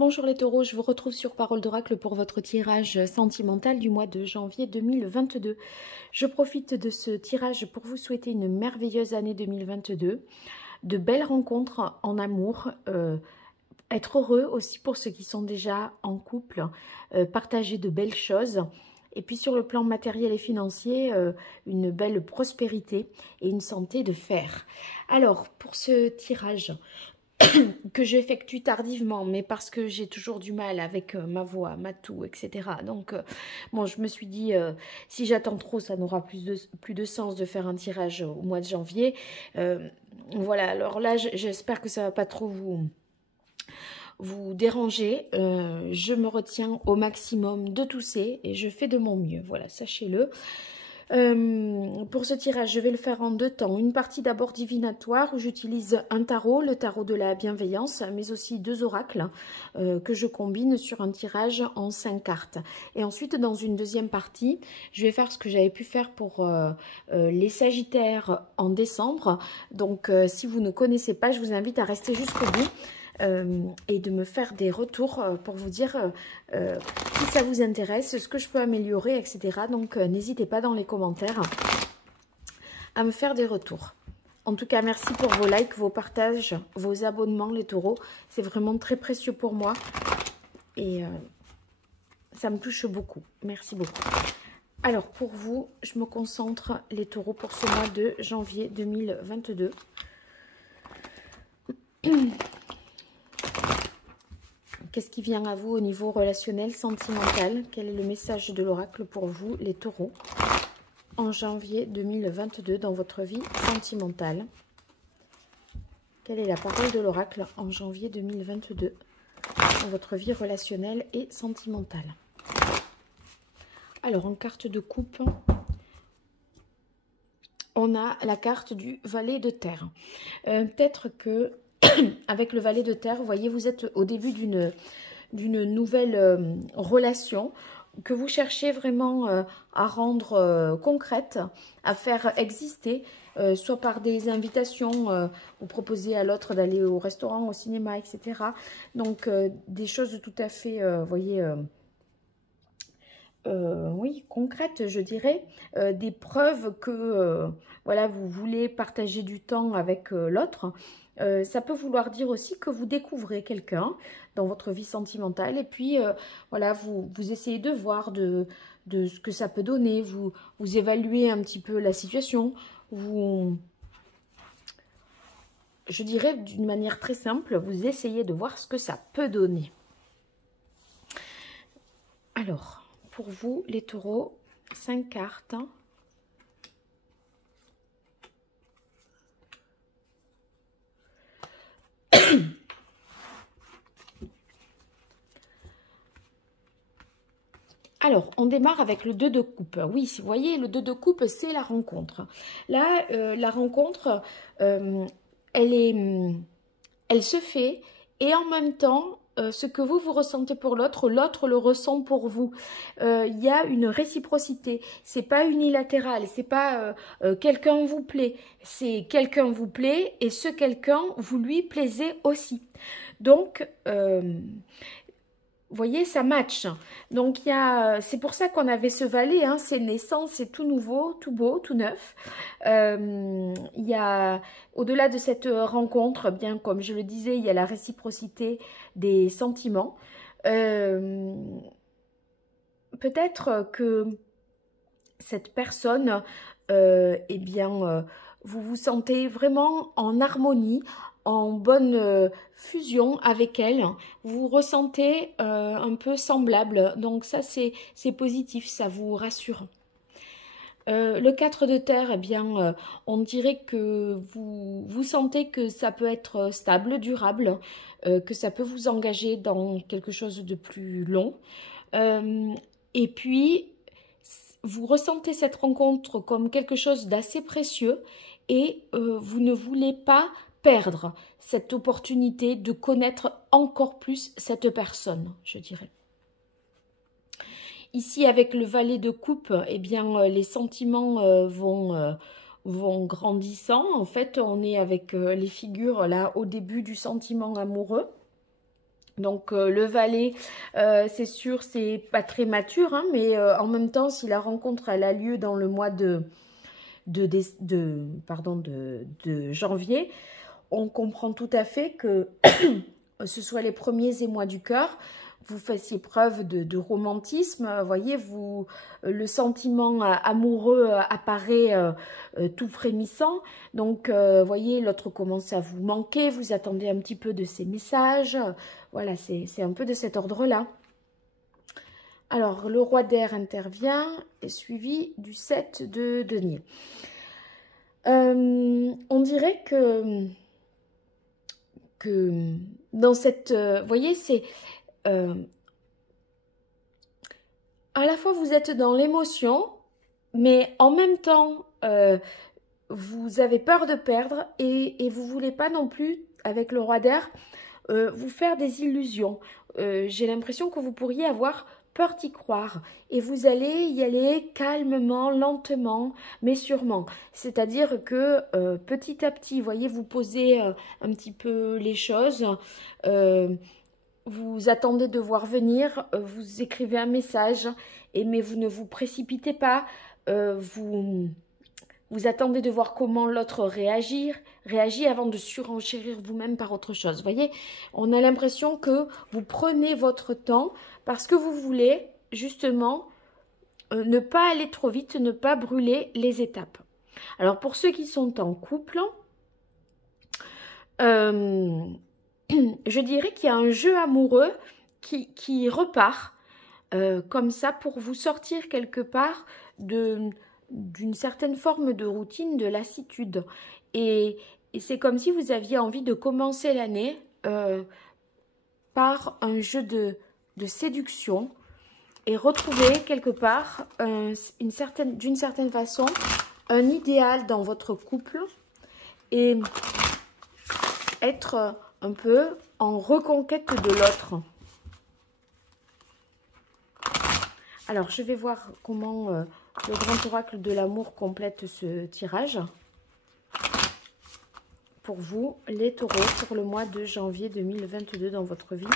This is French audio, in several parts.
Bonjour les taureaux, je vous retrouve sur Parole d'Oracle pour votre tirage sentimental du mois de janvier 2022. Je profite de ce tirage pour vous souhaiter une merveilleuse année 2022, de belles rencontres en amour, être heureux aussi pour ceux qui sont déjà en couple, partager de belles choses. Et puis sur le plan matériel et financier, une belle prospérité et une santé de fer. Alors, pour ce tirage que j'effectue tardivement, mais parce que j'ai toujours du mal avec ma voix, ma toux, etc. Donc, bon, je me suis dit, si j'attends trop, ça n'aura plus de sens de faire un tirage au mois de janvier. Voilà, alors là, j'espère que ça ne va pas trop vous déranger. Je me retiens au maximum de tousser et je fais de mon mieux. Voilà, sachez-le. Pour ce tirage, je vais le faire en deux temps. Une partie d'abord divinatoire où j'utilise un tarot, le tarot de la bienveillance, mais aussi deux oracles que je combine sur un tirage en 5 cartes. Et ensuite, dans une deuxième partie, je vais faire ce que j'avais pu faire pour les Sagittaires en décembre. Donc, si vous ne connaissez pas, je vous invite à rester jusqu'au bout. Et de me faire des retours pour vous dire si ça vous intéresse, ce que je peux améliorer, etc. Donc, n'hésitez pas dans les commentaires à me faire des retours. En tout cas, merci pour vos likes, vos partages, vos abonnements, les taureaux. C'est vraiment très précieux pour moi et ça me touche beaucoup. Merci beaucoup. Alors, pour vous, je me concentre, les taureaux, pour ce mois de janvier 2022. Qu'est-ce qui vient à vous au niveau relationnel, sentimental? Quel est le message de l'oracle pour vous, les taureaux, en janvier 2022 dans votre vie sentimentale? Quelle est la parole de l'oracle en janvier 2022 dans votre vie relationnelle et sentimentale? Alors, en carte de coupe, on a la carte du valet de terre. Peut-être que avec le valet de terre, vous voyez, vous êtes au début d'une nouvelle relation que vous cherchez vraiment à rendre concrète, à faire exister, soit par des invitations, vous proposez à l'autre d'aller au restaurant, au cinéma, etc. Donc, des choses tout à fait, vous voyez, oui, concrètes, je dirais, des preuves que voilà, vous voulez partager du temps avec l'autre. Ça peut vouloir dire aussi que vous découvrez quelqu'un dans votre vie sentimentale et puis voilà, vous essayez de voir de ce que ça peut donner, vous évaluez un petit peu la situation, je dirais d'une manière très simple, vous essayez de voir ce que ça peut donner. Alors, pour vous, les taureaux, 5 cartes. Alors, on démarre avec le 2 de coupe. Oui, vous voyez, le 2 de coupe, c'est la rencontre. Là, la rencontre, elle se fait et en même temps, ce que vous ressentez pour l'autre, l'autre le ressent pour vous. Il y a une réciprocité. C'est pas unilatéral. C'est pas quelqu'un vous plaît. C'est quelqu'un vous plaît et ce quelqu'un vous lui plaisez aussi. Donc, vous voyez, ça match. Donc, c'est pour ça qu'on avait ce valet, hein, c'est naissant, c'est tout nouveau, tout beau, tout neuf. Il y a, au-delà de cette rencontre, bien comme je le disais, il y a la réciprocité des sentiments. Peut-être que cette personne, eh bien, vous vous sentez vraiment en harmonie, en bonne fusion avec elle, vous vous ressentez un peu semblable, donc ça c'est positif, ça vous rassure. Le 4 de terre, eh bien, on dirait que vous sentez que ça peut être stable, durable, que ça peut vous engager dans quelque chose de plus long. Et puis, vous ressentez cette rencontre comme quelque chose d'assez précieux et vous ne voulez pas perdre cette opportunité de connaître encore plus cette personne, je dirais. Ici, avec le valet de coupe, eh bien, les sentiments vont grandissant. En fait, on est avec les figures là au début du sentiment amoureux. Donc le valet, c'est sûr, c'est pas très mature, hein, mais en même temps, si la rencontre elle a lieu dans le mois de janvier, on comprend tout à fait que ce soit les premiers émois du cœur, vous fassiez preuve de romantisme, voyez, le sentiment amoureux apparaît tout frémissant, donc voyez, l'autre commence à vous manquer, vous attendez un petit peu de ses messages, voilà, c'est un peu de cet ordre-là. Alors, le roi d'air intervient, et suivi du 7 de denier. On dirait que dans cette... vous voyez, c'est... à la fois, vous êtes dans l'émotion, mais en même temps, vous avez peur de perdre et vous ne voulez pas non plus, avec le roi d'air, vous faire des illusions. J'ai l'impression que vous pourriez avoir peur d'y croire et vous allez y aller calmement, lentement, mais sûrement. C'est-à-dire que petit à petit, voyez, vous posez un petit peu les choses, vous attendez de voir venir, vous écrivez un message, mais vous ne vous précipitez pas, vous attendez de voir comment l'autre réagit avant de surenchérir vous-même par autre chose. Vous voyez, on a l'impression que vous prenez votre temps parce que vous voulez justement ne pas aller trop vite, ne pas brûler les étapes. Alors pour ceux qui sont en couple, je dirais qu'il y a un jeu amoureux qui repart comme ça pour vous sortir quelque part d'une certaine forme de routine, de lassitude. Et c'est comme si vous aviez envie de commencer l'année par un jeu de séduction et retrouver quelque part, d'une certaine façon, un idéal dans votre couple et être un peu en reconquête de l'autre. Alors, je vais voir comment le grand oracle de l'amour complète ce tirage. Pour vous, les taureaux, pour le mois de janvier 2022 dans votre vie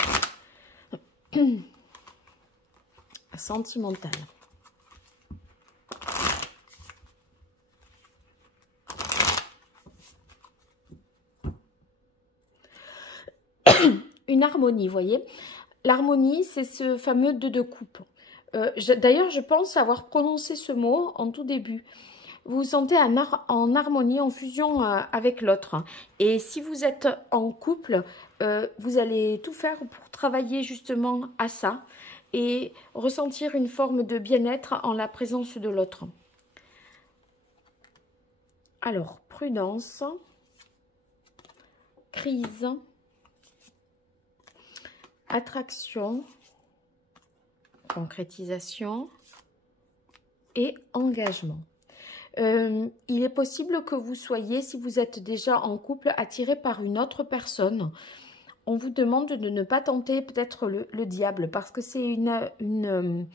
sentimentale. Une harmonie, vous voyez. L'harmonie, c'est ce fameux 2 de coupe. D'ailleurs, je pense avoir prononcé ce mot en tout début. Vous vous sentez en harmonie, en fusion avec l'autre. Et si vous êtes en couple, vous allez tout faire pour travailler justement à ça et ressentir une forme de bien-être en la présence de l'autre. Alors, prudence, crise, attraction, concrétisation et engagement. Il est possible que vous soyez, si vous êtes déjà en couple, attiré par une autre personne. On vous demande de ne pas tenter peut-être le diable parce que c'est une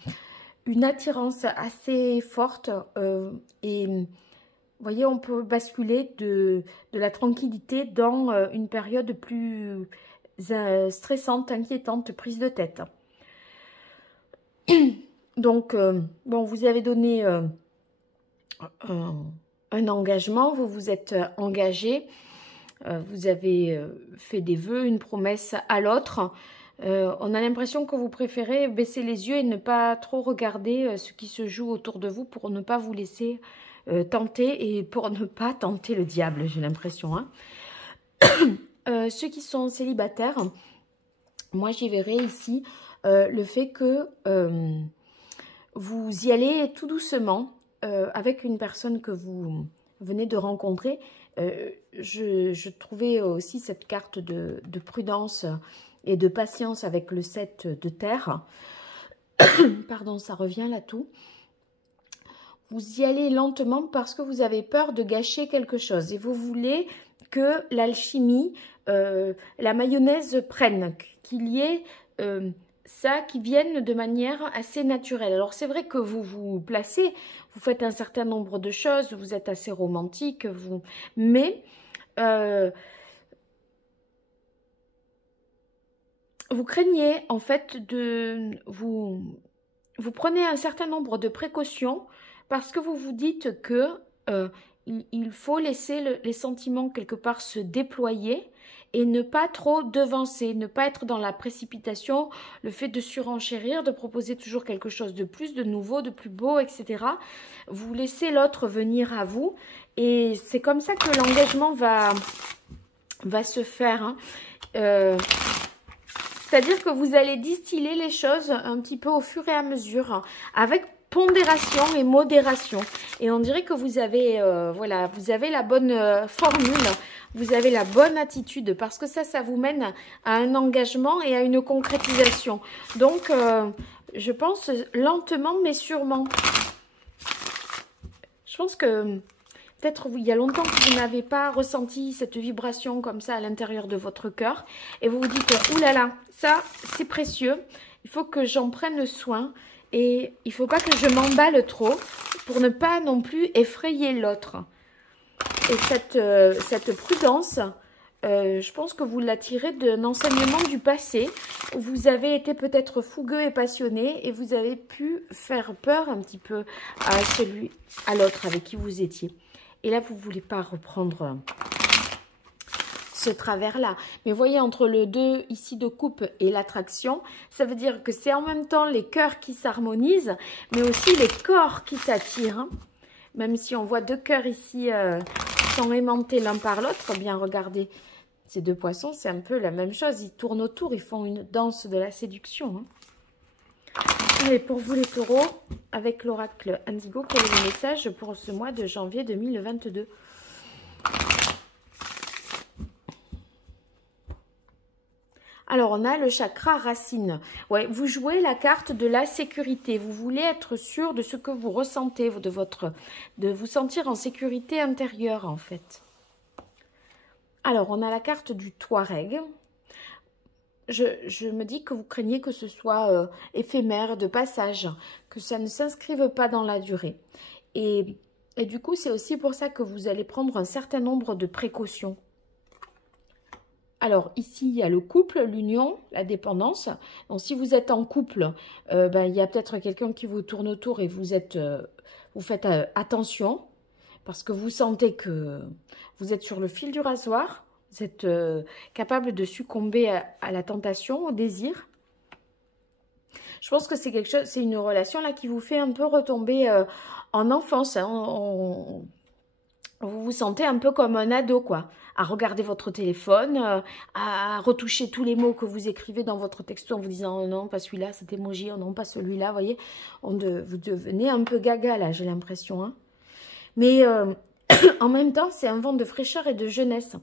attirance assez forte et vous voyez, on peut basculer de la tranquillité dans une période plus stressante, inquiétante, prise de tête. Donc, bon, vous avez donné un engagement, vous vous êtes engagé, vous avez fait des vœux, une promesse à l'autre. On a l'impression que vous préférez baisser les yeux et ne pas trop regarder ce qui se joue autour de vous pour ne pas vous laisser tenter et pour ne pas tenter le diable, j'ai l'impression. Hein. Ceux qui sont célibataires, moi j'y verrai ici le fait que vous y allez tout doucement avec une personne que vous venez de rencontrer. Je trouvais aussi cette carte de prudence et de patience avec le 7 de terre. Pardon, ça revient là tout. Vous y allez lentement parce que vous avez peur de gâcher quelque chose et vous voulez que l'alchimie, la mayonnaise prenne, qu'il y ait ça qui vienne de manière assez naturelle. Alors c'est vrai que vous vous placez, vous faites un certain nombre de choses, vous êtes assez romantique, mais vous craignez en fait vous prenez un certain nombre de précautions parce que vous vous dites que il faut laisser les sentiments quelque part se déployer et ne pas trop devancer, ne pas être dans la précipitation, le fait de surenchérir, de proposer toujours quelque chose de plus, de nouveau, de plus beau, etc. Vous laissez l'autre venir à vous et c'est comme ça que l'engagement va se faire. Hein. C'est-à-dire que vous allez distiller les choses un petit peu au fur et à mesure, hein, avec pondération et modération. Et on dirait que vous avez, voilà, vous avez la bonne formule, vous avez la bonne attitude, parce que ça vous mène à un engagement et à une concrétisation. Donc, je pense lentement mais sûrement. Je pense que peut-être il y a longtemps que vous n'avez pas ressenti cette vibration comme ça à l'intérieur de votre cœur. Et vous vous dites, oulala, ça c'est précieux, il faut que j'en prenne soin. Et il ne faut pas que je m'emballe trop pour ne pas non plus effrayer l'autre. Et cette prudence, je pense que vous la tirez d'un enseignement du passé où vous avez été peut-être fougueux et passionné et vous avez pu faire peur un petit peu à l'autre avec qui vous étiez. Et là, vous ne voulez pas reprendre ce travers-là. Mais vous voyez, entre le 2 ici de coupe et l'attraction, ça veut dire que c'est en même temps les cœurs qui s'harmonisent, mais aussi les corps qui s'attirent. Hein. Même si on voit deux cœurs ici qui sont aimantés l'un par l'autre, bien regardez, ces deux poissons, c'est un peu la même chose. Ils tournent autour, ils font une danse de la séduction. Hein. Allez, pour vous les taureaux, avec l'oracle Indigo, quel est le message pour ce mois de janvier 2022 ? Alors, on a le chakra racine. Ouais, vous jouez la carte de la sécurité. Vous voulez être sûr de ce que vous ressentez, de vous sentir en sécurité intérieure, en fait. Alors, on a la carte du Touareg. Je me dis que vous craignez que ce soit éphémère, de passage, que ça ne s'inscrive pas dans la durée. Et du coup, c'est aussi pour ça que vous allez prendre un certain nombre de précautions. Alors, ici, il y a le couple, l'union, la dépendance. Donc, si vous êtes en couple, il y a peut-être quelqu'un qui vous tourne autour et vous faites attention parce que vous sentez que vous êtes sur le fil du rasoir. Vous êtes capable de succomber à la tentation, au désir. Je pense que c'est une relation là qui vous fait un peu retomber en enfance. Hein. Vous vous sentez un peu comme un ado, quoi, à regarder votre téléphone, à retoucher tous les mots que vous écrivez dans votre texto en vous disant oh non, pas celui-là, cet emoji, oh non, pas celui-là, vous voyez. Vous devenez un peu gaga, là, j'ai l'impression. Hein. Mais en même temps, c'est un vent de fraîcheur et de jeunesse.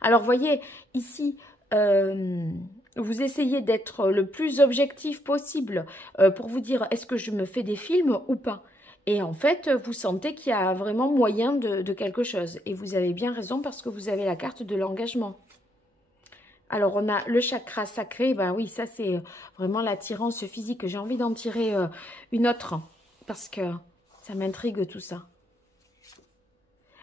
Alors, vous voyez, ici, vous essayez d'être le plus objectif possible pour vous dire est-ce que je me fais des films ou pas. Et en fait, vous sentez qu'il y a vraiment moyen de quelque chose. Et vous avez bien raison parce que vous avez la carte de l'engagement. Alors, on a le chakra sacré. Ben oui, ça, c'est vraiment l'attirance physique. J'ai envie d'en tirer une autre parce que ça m'intrigue tout ça.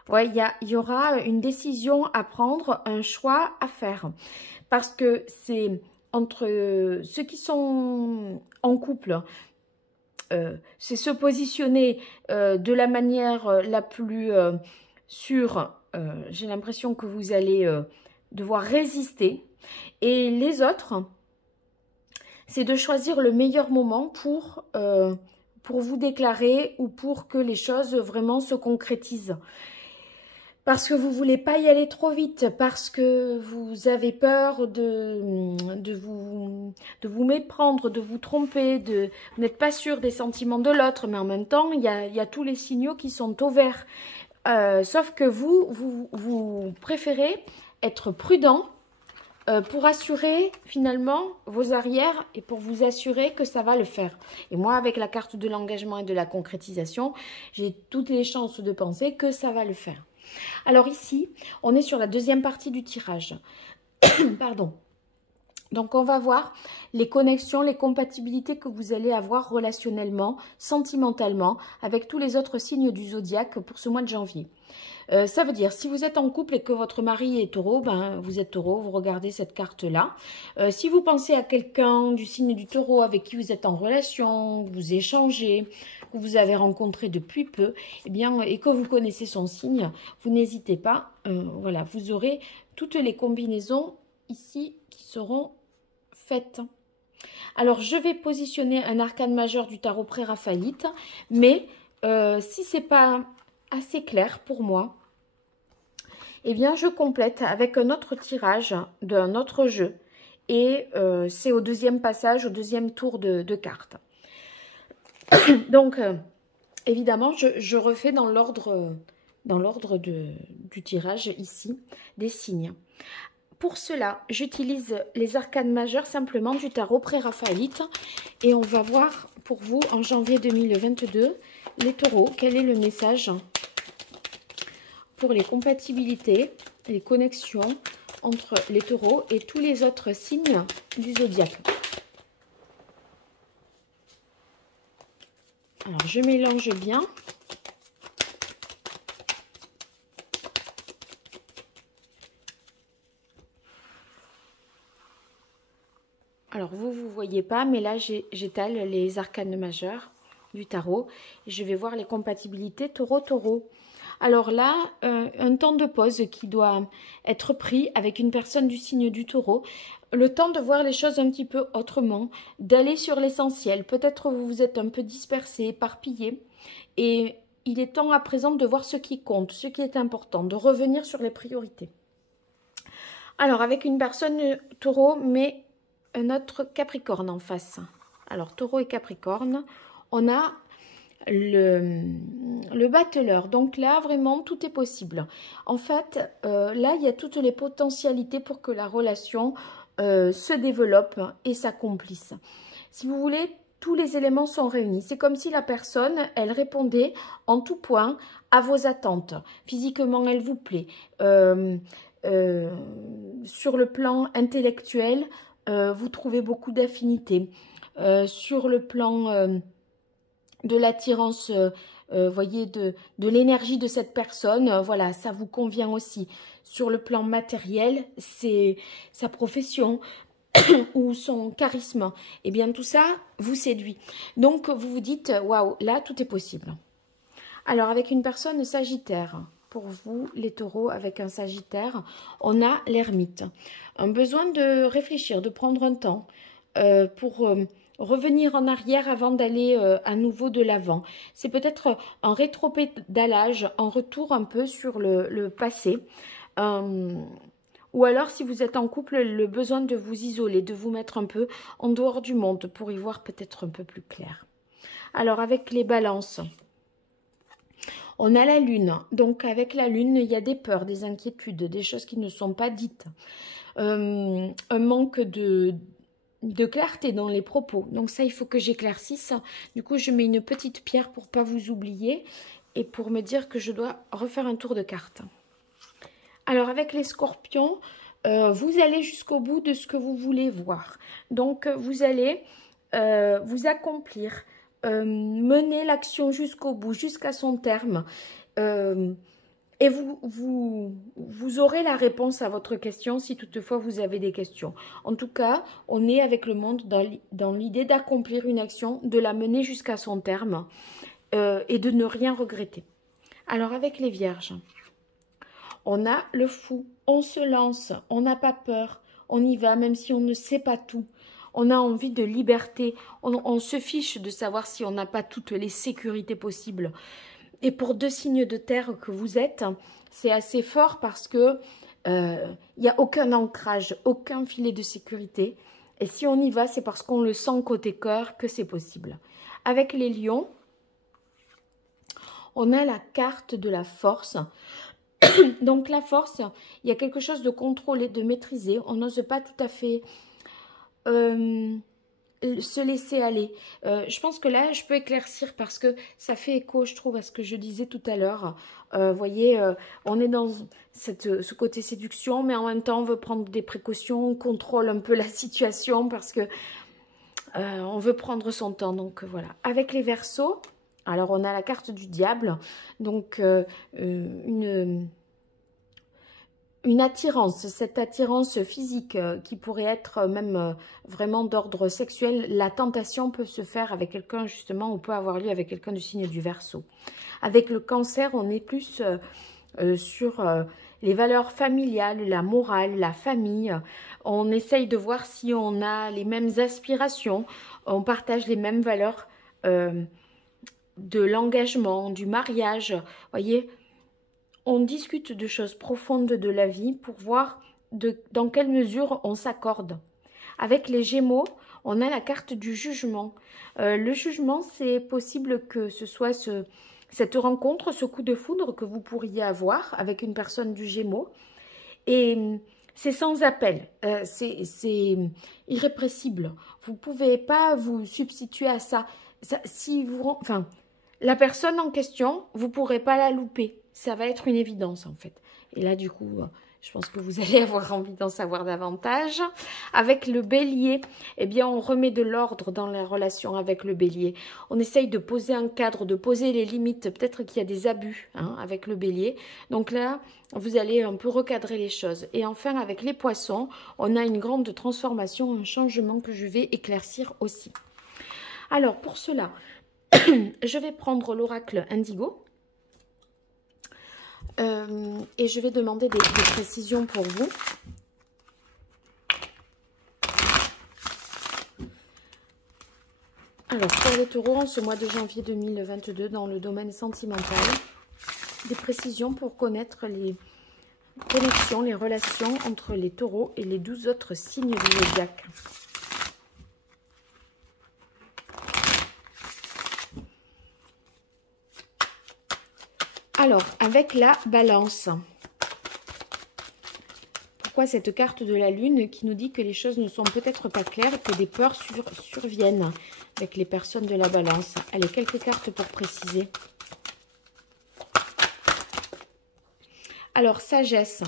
Ouais, il y aura une décision à prendre, un choix à faire. Parce que c'est entre ceux qui sont en couple... c'est se positionner de la manière la plus sûre. J'ai l'impression que vous allez devoir résister. Et les autres, c'est de choisir le meilleur moment pour vous déclarer ou pour que les choses vraiment se concrétisent. Parce que vous ne voulez pas y aller trop vite, parce que vous avez peur de vous méprendre, de vous tromper, vous n'êtes pas sûr des sentiments de l'autre, mais en même temps, il y a tous les signaux qui sont au vert. Sauf que vous préférez être prudent pour assurer finalement vos arrières et pour vous assurer que ça va le faire. Et moi, avec la carte de l'engagement et de la concrétisation, j'ai toutes les chances de penser que ça va le faire. Alors ici, on est sur la deuxième partie du tirage. Pardon. Donc, on va voir les connexions, les compatibilités que vous allez avoir relationnellement, sentimentalement, avec tous les autres signes du zodiaque pour ce mois de janvier. Ça veut dire, si vous êtes en couple et que votre mari est taureau, ben, vous êtes taureau, vous regardez cette carte-là. Si vous pensez à quelqu'un du signe du taureau avec qui vous êtes en relation, vous échangez, que vous avez rencontré depuis peu, eh bien, et que vous connaissez son signe, vous n'hésitez pas. Voilà, vous aurez toutes les combinaisons ici qui seront faites. Alors, je vais positionner un arcane majeur du tarot pré-raphaélite, mais si ce n'est pas assez clair pour moi, eh bien, je complète avec un autre tirage d'un autre jeu. Et c'est au deuxième passage, au deuxième tour de cartes. Donc, évidemment, je refais dans l'ordre du tirage ici, des signes. Pour cela, j'utilise les arcanes majeures simplement du tarot pré-raphaélite. Et on va voir pour vous, en janvier 2022, les taureaux, quel est le message pour les compatibilités, les connexions entre les taureaux et tous les autres signes du zodiaque. Alors, je mélange bien. Alors, vous ne voyez pas, mais là, j'étale les arcanes majeurs du tarot. Je vais voir les compatibilités taureau-taureau. Alors là, un temps de pause qui doit être pris avec une personne du signe du taureau. Le temps de voir les choses un petit peu autrement, d'aller sur l'essentiel. Peut-être vous vous êtes un peu dispersé, éparpillé. Et il est temps à présent de voir ce qui compte, ce qui est important, de revenir sur les priorités. Alors, avec une personne taureau, mais un autre capricorne en face. Alors, taureau et capricorne, on a le battleur. Donc là, vraiment, tout est possible. En fait, là, il y a toutes les potentialités pour que la relation se développe et s'accomplisse. Si vous voulez, tous les éléments sont réunis. C'est comme si la personne, elle répondait en tout point à vos attentes. Physiquement, elle vous plaît. Sur le plan intellectuel, vous trouvez beaucoup d'affinités. Sur le plan de l'attirance, voyez, de l'énergie de cette personne, voilà, ça vous convient aussi. Sur le plan matériel, c'est sa profession ou son charisme. Eh bien, tout ça vous séduit. Donc, vous vous dites, waouh, là, tout est possible. Alors, avec une personne sagittaire, pour vous, les taureaux, avec un sagittaire, on a l'ermite. Un besoin de réfléchir, de prendre un temps pour revenir en arrière avant d'aller à nouveau de l'avant. C'est peut-être un rétropédalage, un retour un peu sur le passé. Ou alors, si vous êtes en couple, le besoin de vous isoler, de vous mettre un peu en dehors du monde pour y voir peut-être un peu plus clair. Alors, avec les balances, on a la lune. Donc, avec la lune, il y a des peurs, des inquiétudes, des choses qui ne sont pas dites. Un manque de clarté dans les propos. Donc ça, il faut que j'éclaircisse. Du coup, je mets une petite pierre pour ne pas vous oublier et pour me dire que je dois refaire un tour de cartes. Alors, avec les scorpions, vous allez jusqu'au bout de ce que vous voulez voir. Donc, vous allez vous accomplir, mener l'action jusqu'au bout, jusqu'à son terme. Et vous aurez la réponse à votre question si toutefois vous avez des questions. En tout cas, on est avec le monde dans l'idée d'accomplir une action, de la mener jusqu'à son terme et de ne rien regretter. Alors avec les vierges, on a le fou, on se lance, on n'a pas peur, on y va même si on ne sait pas tout. On a envie de liberté, on se fiche de savoir si on n'a pas toutes les sécurités possibles. Et pour deux signes de terre que vous êtes, c'est assez fort parce que il n'y a aucun ancrage, aucun filet de sécurité. Et si on y va, c'est parce qu'on le sent côté cœur que c'est possible. Avec les lions, on a la carte de la force. Donc la force, il y a quelque chose de contrôlé, de maîtrisé. On n'ose pas tout à fait se laisser aller. Je pense que là, je peux éclaircir parce que ça fait écho, je trouve, à ce que je disais tout à l'heure. Vous voyez, on est dans ce côté séduction, mais en même temps, on veut prendre des précautions, on contrôle un peu la situation parce que on veut prendre son temps. Donc voilà. Avec les Verseaux, alors on a la carte du diable, donc une attirance, cette attirance physique qui pourrait être même vraiment d'ordre sexuel. La tentation peut se faire avec quelqu'un justement, ou peut avoir lieu avec quelqu'un du signe du Verseau. Avec le Cancer, on est plus sur les valeurs familiales, la morale, la famille. On essaye de voir si on a les mêmes aspirations, on partage les mêmes valeurs de l'engagement, du mariage, voyez. On discute de choses profondes de la vie pour voir dans quelle mesure on s'accorde. Avec les Gémeaux, on a la carte du jugement. Le jugement, c'est possible que ce soit cette rencontre, ce coup de foudre que vous pourriez avoir avec une personne du Gémeaux. Et c'est sans appel, c'est irrépressible. Vous ne pouvez pas vous substituer à ça. Enfin, la personne en question, vous ne pourrez pas la louper. Ça va être une évidence en fait. Et là du coup, je pense que vous allez avoir envie d'en savoir davantage. Avec le Bélier, eh bien on remet de l'ordre dans la relation avec le Bélier. On essaye de poser un cadre, de poser les limites. Peut-être qu'il y a des abus avec le Bélier. Donc là, vous allez un peu recadrer les choses. Et enfin, avec les Poissons, on a une grande transformation, un changement que je vais éclaircir aussi. Alors pour cela, je vais prendre l'oracle Indigo. Et je vais demander des précisions pour vous. Alors, pour les taureaux, en ce mois de janvier 2022, dans le domaine sentimental, des précisions pour connaître les connexions, les relations entre les taureaux et les 12 autres signes du zodiaque. Alors, avec la balance, pourquoi cette carte de la lune qui nous dit que les choses ne sont peut-être pas claires et que des peurs surviennent avec les personnes de la balance? Allez, quelques cartes pour préciser. Alors, sagesse.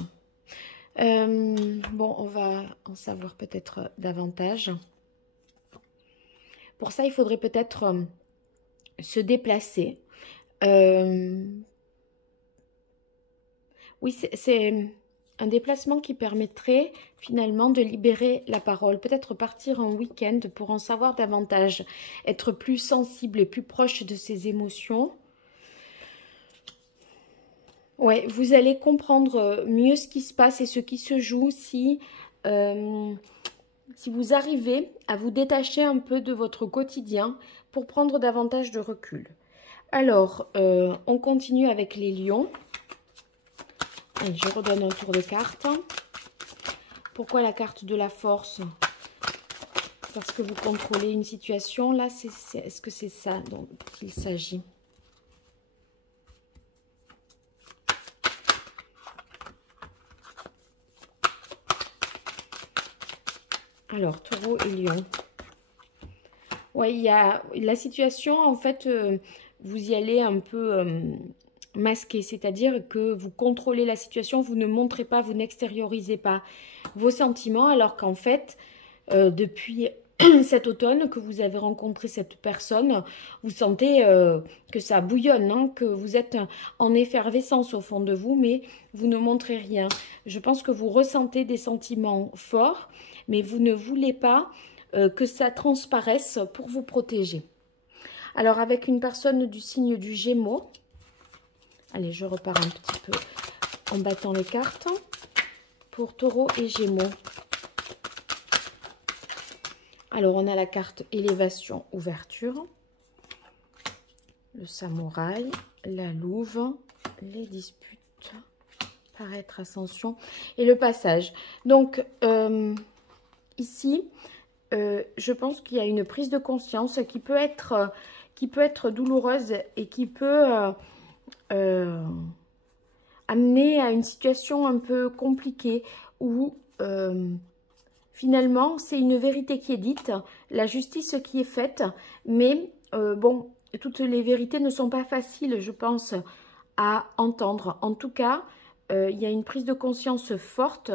Bon, on va en savoir peut-être davantage. Pour ça, il faudrait peut-être se déplacer. Oui, c'est un déplacement qui permettrait finalement de libérer la parole. Peut-être partir en week-end pour en savoir davantage. Être plus sensible et plus proche de ses émotions. Ouais, vous allez comprendre mieux ce qui se passe et ce qui se joue si vous arrivez à vous détacher un peu de votre quotidien pour prendre davantage de recul. Alors, on continue avec les lions. Allez, je redonne un tour de cartes. Pourquoi la carte de la force? Parce que vous contrôlez une situation. Là, est-ce que c'est ça dont il s'agit? Alors, taureau et lion. Oui, il y a la situation, en fait, vous y allez un peu masqué, c'est-à-dire que vous contrôlez la situation, vous ne montrez pas, vous n'extériorisez pas vos sentiments, alors qu'en fait, depuis cet automne que vous avez rencontré cette personne, vous sentez que ça bouillonne, hein, que vous êtes en effervescence au fond de vous, mais vous ne montrez rien. Je pense que vous ressentez des sentiments forts, mais vous ne voulez pas que ça transparaisse pour vous protéger. Alors, avec une personne du signe du Gémeaux, allez, je repars un petit peu en battant les cartes. Pour taureau et Gémeaux. Alors, on a la carte élévation, ouverture. Le samouraï, la louve, les disputes, paraître, ascension et le passage. Donc, ici, je pense qu'il y a une prise de conscience qui peut être douloureuse et qui peut amener à une situation un peu compliquée où finalement, c'est une vérité qui est dite, la justice qui est faite, mais bon, toutes les vérités ne sont pas faciles, je pense, à entendre. En tout cas, il y a une prise de conscience forte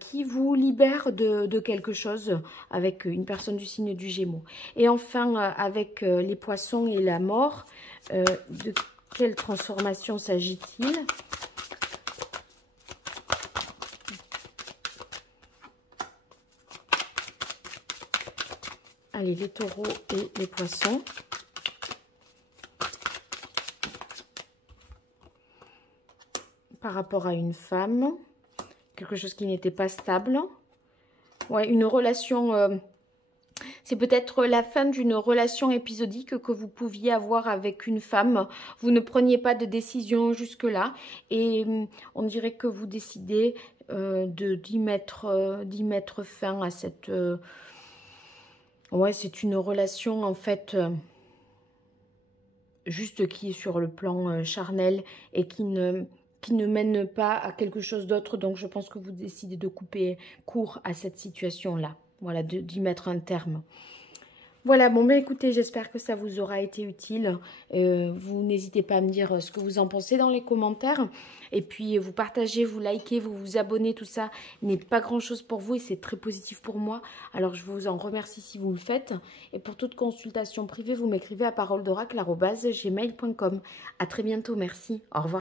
qui vous libère de quelque chose avec une personne du signe du Gémeaux. Et enfin, avec les poissons et la mort, de quelle transformation s'agit-il? Allez, les taureaux et les poissons. Par rapport à une femme, quelque chose qui n'était pas stable. Ouais, une relation, c'est peut-être la fin d'une relation épisodique que vous pouviez avoir avec une femme. Vous ne preniez pas de décision jusque-là et on dirait que vous décidez d'y mettre fin à cette... ouais, c'est une relation en fait... juste qui est sur le plan charnel et qui ne mène pas à quelque chose d'autre. Donc, je pense que vous décidez de couper court à cette situation-là. Voilà, d'y mettre un terme. Voilà, bon, ben écoutez, j'espère que ça vous aura été utile. Vous n'hésitez pas à me dire ce que vous en pensez dans les commentaires. Et puis, vous partagez, vous likez, vous vous abonnez, tout ça n'est pas grand-chose pour vous et c'est très positif pour moi. Alors, je vous en remercie si vous le faites. Et pour toute consultation privée, vous m'écrivez à paroledoracle@gmail.com. À très bientôt, merci. Au revoir.